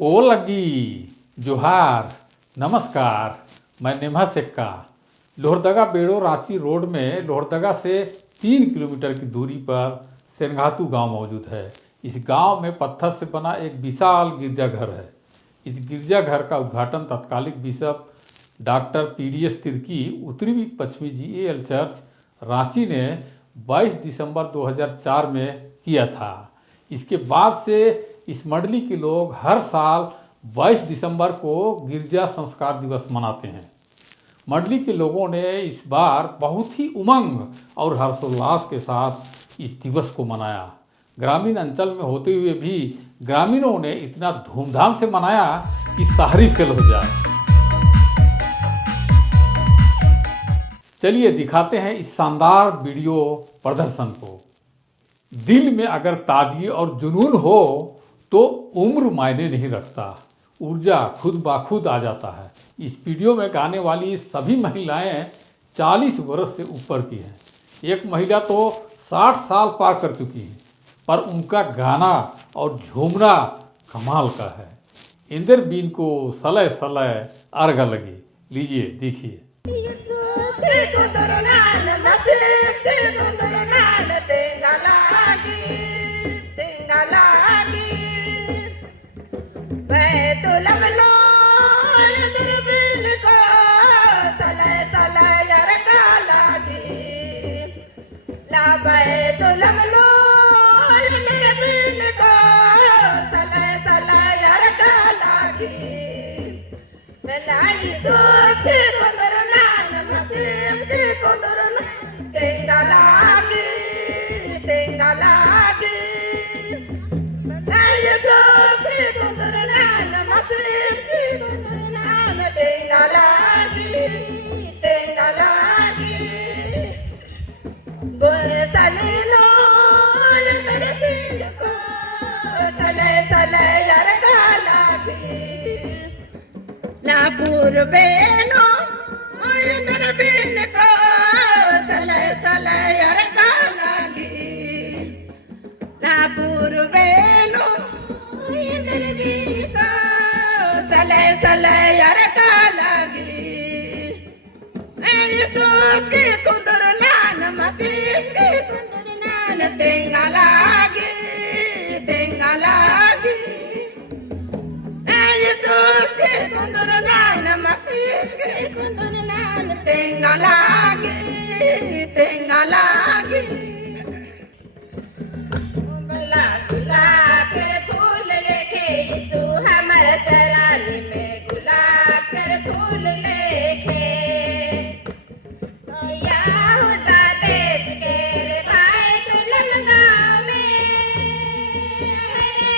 ओ लगी जोहार नमस्कार। मैं नेमा सेक्का लोहरदगा बेड़ो रांची रोड में लोहरदगा से 3 किलोमीटर की दूरी पर सेनघातू गांव मौजूद है। इस गांव में पत्थर से बना एक विशाल गिरजाघर है। इस गिरजाघर का उद्घाटन तत्कालीन बिशप डॉक्टर पीडीएस तिर्की उत्तरी पश्चिमी जीएल चर्च रांची ने 22 दिसंबर 2004 में किया था। इसके बाद से इस मंडली के लोग हर साल 22 दिसंबर को गिरजा संस्कार दिवस मनाते हैं। मंडली के लोगों ने इस बार बहुत ही उमंग और हर्षोल्लास के साथ इस दिवस को मनाया। ग्रामीण अंचल में होते हुए भी ग्रामीणों ने इतना धूमधाम से मनाया कि शहरी फेल हो जाए। चलिए दिखाते हैं इस शानदार वीडियो प्रदर्शन को। दिल में अगर ताजगी और जुनून हो तो उम्र मायने नहीं रखता, ऊर्जा खुद ब खुद आ जाता है। इस वीडियो में गाने वाली सभी महिलाएं 40 वर्ष से ऊपर की हैं। एक महिला तो 60 साल पार कर चुकी है, पर उनका गाना और झूमना कमाल का है। इंदर बीन को सलय सलय अर्घ लगी। लीजिए देखिए। पूर्वेनो इंद्र बिन को सलय सलय अर्घा लागी। ला पूर्वेनो इंद्र बिन को सलय सलय अर्घा लागी। यीशुस के कुंदर नान मसीह के कुंदर नान तेंगा लागी तेंगा लागी। यीशुस के कुंदर तेंगा लागी तेंगा लागी। गुलाब के फूल लेके यीशु हमारे चरानी में गुलाब के फूल लेके यहूदा देश के रे भाई तुलम गाँव में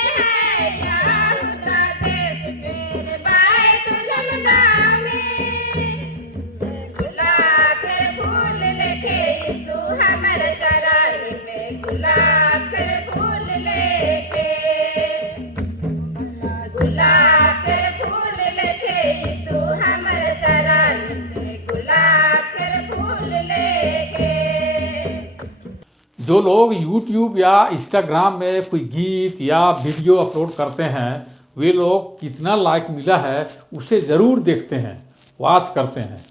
है। यहूदा देश के रे भाई तुलम गाँव में गुलाब के फूल लेके गुलाब के फूल लेके यीशु हमर चरानी में गुलाब के फूल लेके। जो लोग YouTube या Instagram में कोई गीत या वीडियो अपलोड करते हैं, वे लोग कितना लाइक मिला है उसे ज़रूर देखते हैं, वॉच करते हैं।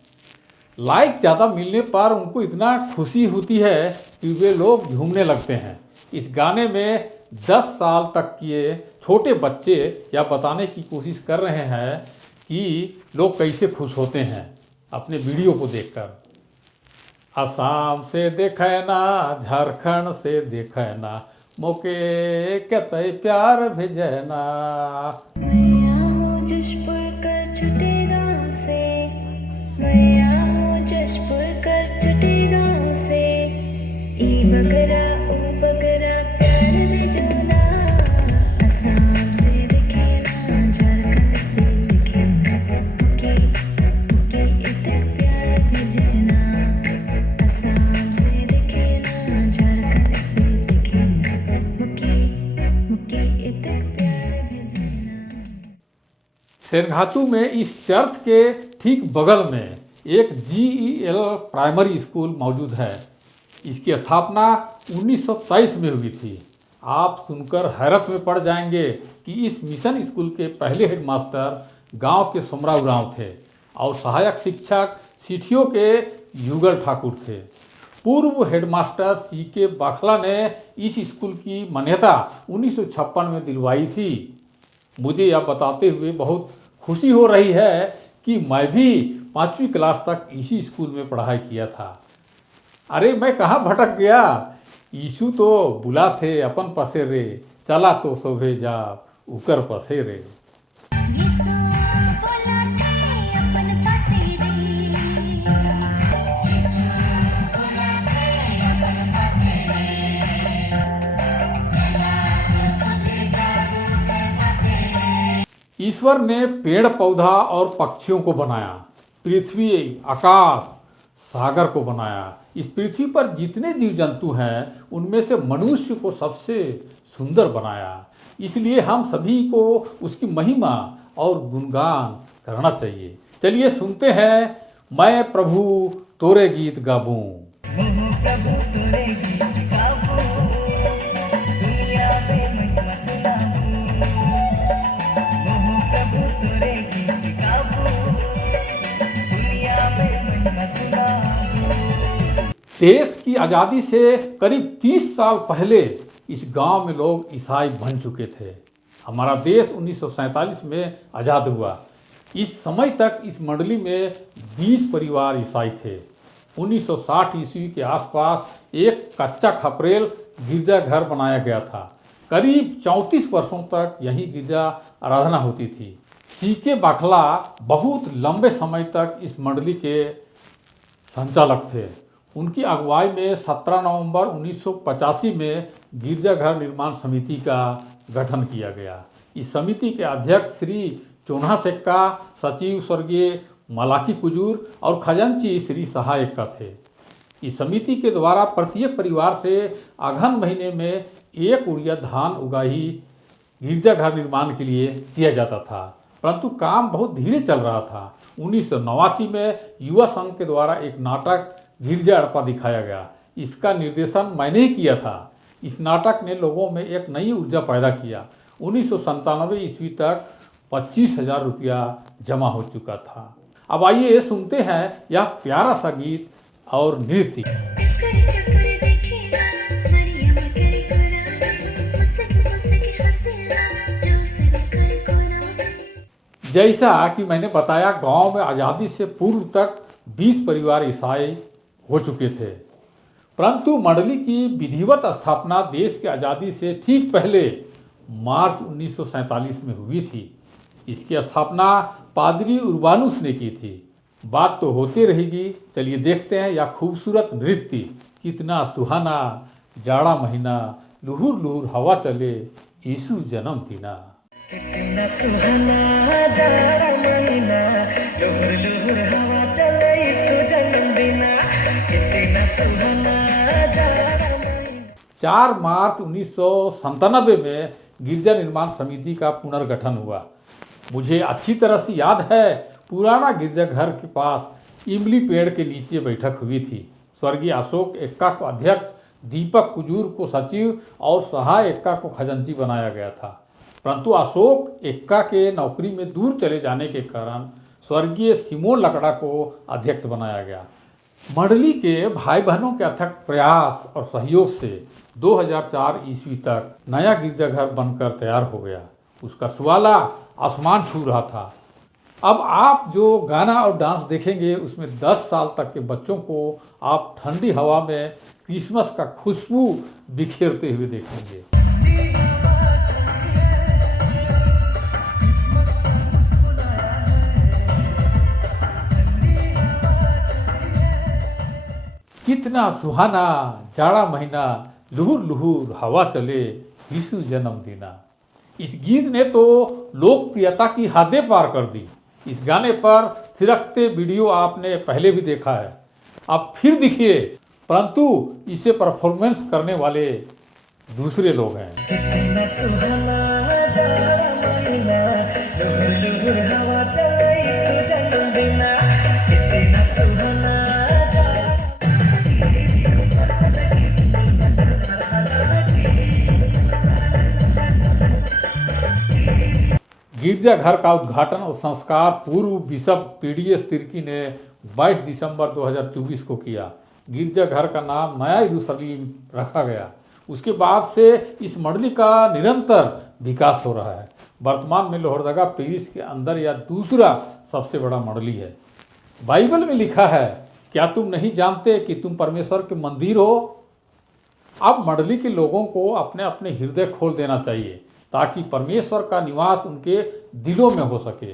लाइक ज़्यादा मिलने पर उनको इतना खुशी होती है कि वे लोग झूमने लगते हैं। इस गाने में 10 साल तक के छोटे बच्चे यह बताने की कोशिश कर रहे हैं कि लोग कैसे खुश होते हैं अपने वीडियो को देखकर। असम से देखे ना, झारखंड से देखे ना, मोके कहते प्यार भेजना। सेनघातू में इस चर्च के ठीक बगल में एक GEL प्राइमरी स्कूल मौजूद है। इसकी स्थापना 1923 में हुई थी। आप सुनकर हैरत में पड़ जाएंगे कि इस मिशन स्कूल के पहले हेडमास्टर गांव के सोमराव राव थे और सहायक शिक्षक सिठियों के युगल ठाकुर थे। पूर्व हेडमास्टर सी के बाखला ने इस स्कूल की मान्यता 1956 में दिलवाई थी। मुझे यह बताते हुए बहुत खुशी हो रही है कि मैं भी 5वीं क्लास तक इसी स्कूल में पढ़ाई किया था। अरे मैं कहाँ भटक गया, यीशु तो बुलाथे अपन पसेरे, चला तो शोभे जा उकर पसेरे। ईश्वर ने पेड़ पौधा और पक्षियों को बनाया, पृथ्वी, आकाश, सागर को बनाया। इस पृथ्वी पर जितने जीव जंतु हैं उनमें से मनुष्य को सबसे सुंदर बनाया। इसलिए हम सभी को उसकी महिमा और गुणगान करना चाहिए। चलिए सुनते हैं, मैं प्रभु तोरे गीत गाबूं। देश की आज़ादी से करीब 30 साल पहले इस गांव में लोग ईसाई बन चुके थे। हमारा देश 1947 में आज़ाद हुआ। इस समय तक इस मंडली में 20 परिवार ईसाई थे। 1960 ईस्वी के आसपास एक कच्चा खपरेल गिरजाघर बनाया गया था। करीब 34 वर्षों तक यहीं गिरजा आराधना होती थी। सी के बाखला बहुत लंबे समय तक इस मंडली के संचालक थे। उनकी अगुवाई में 17 नवंबर 1985 में गिरजाघर निर्माण समिति का गठन किया गया। इस समिति के अध्यक्ष श्री चोन्हा सेक्का, सचिव स्वर्गीय मलाकी कुजूर और खजांची श्री सहाय एक्का थे। इस समिति के द्वारा प्रत्येक परिवार से अगहन महीने में 1 उड़िया धान उगाही गिरजाघर निर्माण के लिए किया जाता था, परंतु काम बहुत धीरे चल रहा था। 1989 में युवा संघ के द्वारा एक नाटक गिरजा अड़पा दिखाया गया। इसका निर्देशन मैंने ही किया था। इस नाटक ने लोगों में एक नई ऊर्जा पैदा किया। 1997 ईस्वी तक 25,000 रुपया जमा हो चुका था। अब आइए सुनते हैं यह प्यारा सा गीत और नृत्य। जैसा कि मैंने बताया, गांव में आज़ादी से पूर्व तक 20 परिवार ईसाई हो चुके थे, परंतु मंडली की विधिवत स्थापना देश की आज़ादी से ठीक पहले मार्च 1947 में हुई थी। इसकी स्थापना पादरी उर्बानुस ने की थी। बात तो होती रहेगी, चलिए देखते हैं यह खूबसूरत नृत्य। कितना सुहाना जाड़ा महीना, लुहुर लुहुर हवा चले, यीशु जन्म दिना। कितना सुहाना जाड़ा महीना, लुहुर लुहुर हवा चले, यीशु जन्म दिना। कितना सुहाना जाड़ा महीना। 4 मार्च 1997 में गिरजा निर्माण समिति का पुनर्गठन हुआ। मुझे अच्छी तरह से याद है, पुराना गिरजाघर के पास इमली पेड़ के नीचे बैठक हुई थी। स्वर्गीय अशोक एक्का को अध्यक्ष, दीपक कुजूर को सचिव और सहाय एक्का को खजांची बनाया गया था, परंतु अशोक एक्का के नौकरी में दूर चले जाने के कारण स्वर्गीय सिमोन लकड़ा को अध्यक्ष बनाया गया। मंडली के भाई बहनों के अथक प्रयास और सहयोग से 2004 ईस्वी तक नया गिरजाघर बनकर तैयार हो गया। उसका सुवाला आसमान छू रहा था। अब आप जो गाना और डांस देखेंगे उसमें 10 साल तक के बच्चों को आप ठंडी हवा में क्रिसमस का खुशबू बिखेरते हुए देखेंगे। कितना सुहाना जाड़ा महीना, लुहुर लुहुर हवा चले, यीशु जन्म दिना। इस गीत ने तो लोकप्रियता की हदें पार कर दी। इस गाने पर थिरकते वीडियो आपने पहले भी देखा है, अब फिर दिखिए, परंतु इसे परफॉर्मेंस करने वाले दूसरे लोग हैं। कितना सुहाना जाड़ा महीना, लुहुर लुहुर हवा चले, यीशु जन्म दिना। कितना सुहाना जाड़ा गिरजाघर का उद्घाटन और संस्कार पूर्व बिशप पीडीएस तिर्की ने 22 दिसंबर 2024 को किया। गिरजाघर का नाम नया यरूशलेम रखा गया। उसके बाद से इस मंडली का निरंतर विकास हो रहा है। वर्तमान में लोहरदगा पेरिस के अंदर यह दूसरा सबसे बड़ा मंडली है। बाइबल में लिखा है, क्या तुम नहीं जानते कि तुम परमेश्वर के मंदिर हो? अब मंडली के लोगों को अपने अपने हृदय खोल देना चाहिए ताकि परमेश्वर का निवास उनके दिलों में हो सके।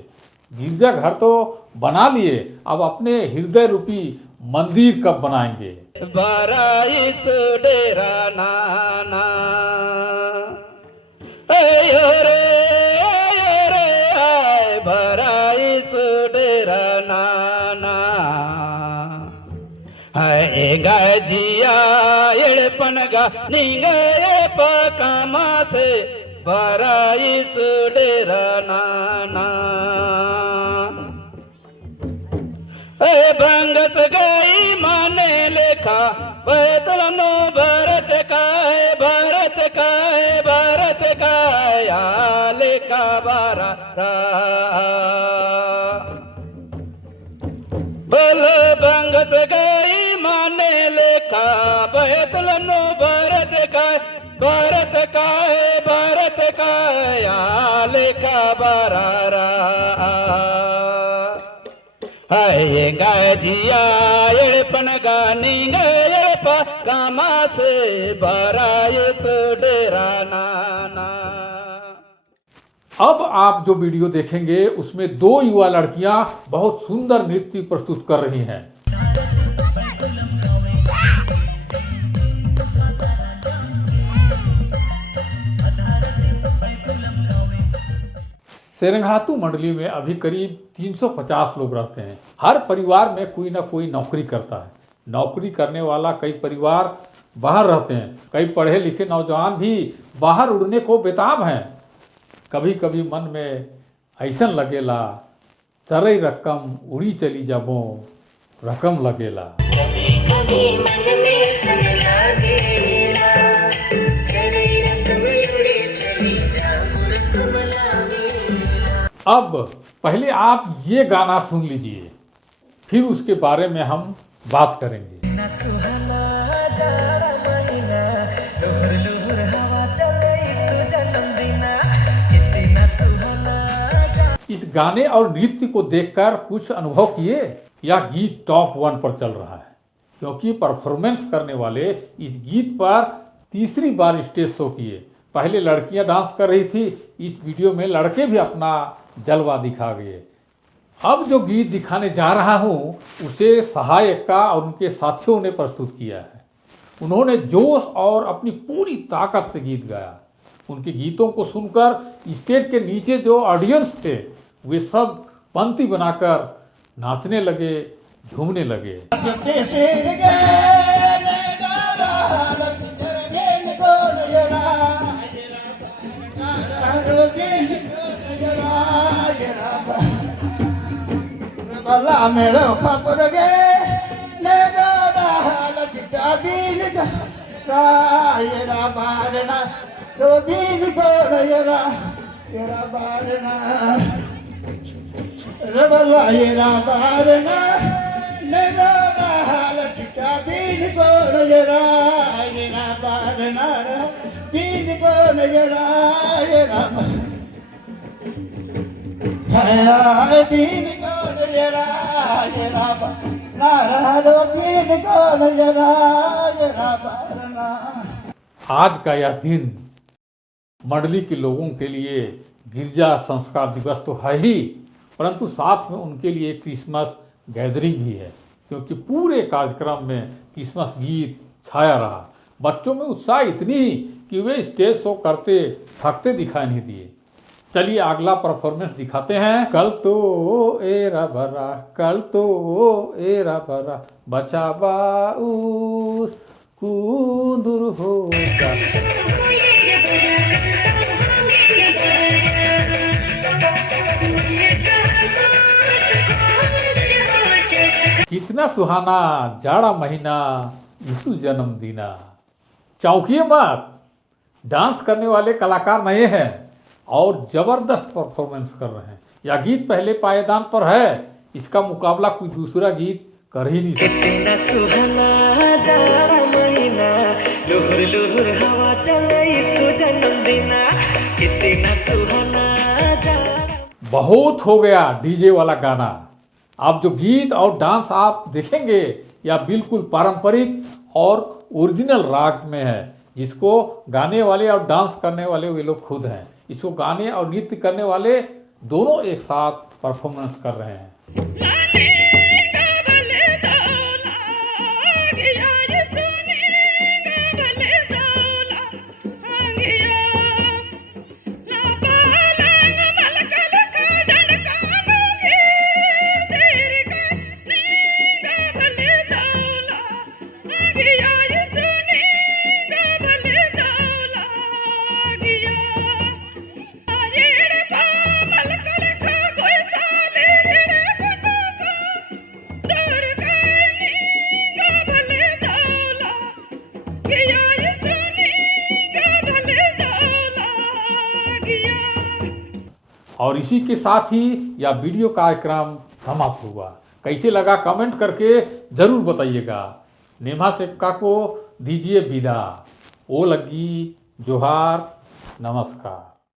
गिरजाघर तो बना लिए, अब अपने हृदय रूपी मंदिर कब बनाएंगे? बराइस डेरा नाना बराइस डेरा नाना गजिया एड़पनगा निंगे पकामा से बराइस डेरा नाना भंगस गई माने लेखा बैतलनो भरच काय लेखा बारा बल भंगस गई माने लेखा बैतलनो भरच काय लेखा बारा हाय गाजिया एड़पनगा निंगा एड़पा कामा से बराइस डेरा नाना। अब आप जो वीडियो देखेंगे उसमें 2 युवा लड़कियां बहुत सुंदर नृत्य प्रस्तुत कर रही हैं। सेरंगातु मंडली में अभी करीब 350 लोग रहते हैं। हर परिवार में कोई ना कोई नौकरी करता है। नौकरी करने वाला कई परिवार बाहर रहते हैं। कई पढ़े लिखे नौजवान भी बाहर उड़ने को बेताब हैं। कभी कभी मन में ऐसन लगेला, चरई रकम उड़ी चली जाबो रकम लगेला। अब पहले आप ये गाना सुन लीजिए, फिर उसके बारे में हम बात करेंगे। इस गाने और नृत्य को देखकर कुछ अनुभव किए? यह गीत टॉप 1 पर चल रहा है क्योंकि परफॉर्मेंस करने वाले इस गीत पर तीसरी बार स्टेज शो किए। पहले लड़कियां डांस कर रही थी, इस वीडियो में लड़के भी अपना जलवा दिखा गए। अब जो गीत दिखाने जा रहा हूं उसे सहायक का और उनके साथियों ने प्रस्तुत किया है। उन्होंने जोश और अपनी पूरी ताकत से गीत गाया। उनके गीतों को सुनकर स्टेज के नीचे जो ऑडियंस थे वे सब पंक्ति बनाकर नाचने लगे, झूमने लगे। मेरे खबर गे चिट्टा बीन येरा बारना तो बीन येरा येरा बारना रबला येरा बारना हाल चिट्टा बीन येरा येरा बारना बीन येरा येरा बीन आज का यह दिन मंडली के लोगों के लिए गिरजा संस्कार दिवस तो है ही, परंतु साथ में उनके लिए क्रिसमस गैदरिंग भी है क्योंकि पूरे कार्यक्रम में क्रिसमस गीत छाया रहा। बच्चों में उत्साह इतनी कि वे स्टेज शो करते थकते दिखाई नहीं दिए। चलिए अगला परफॉर्मेंस दिखाते हैं। कल तो एरा भरा, कल तो एरा भरा, बचावा उस कुंदुर होगा। कितना सुहाना जाड़ा महीना, यीशु जन्मदिना। चौंकिए मत, डांस करने वाले कलाकार नए हैं। और ज़बरदस्त परफॉर्मेंस कर रहे हैं। यह गीत पहले पायदान पर है, इसका मुकाबला कोई दूसरा गीत कर ही नहीं सकता। कितना सुहाना जाड़ा महीना, लुहुर लुहुर हवा चले सुजन दिना, कितना सुहाना जाड़ा। बहुत हो गया डीजे वाला गाना। अब जो गीत और डांस आप देखेंगे या बिल्कुल पारंपरिक और ओरिजिनल राग में है, जिसको गाने वाले और डांस करने वाले वे लोग खुद हैं। इसको गाने और नृत्य करने वाले दोनों एक साथ परफॉर्मेंस कर रहे हैं। और इसी के साथ ही यह वीडियो कार्यक्रम समाप्त हुआ। कैसे लगा कमेंट करके ज़रूर बताइएगा। नेहा सेक्का को दीजिए विदा। ओ लगी जोहार, नमस्कार।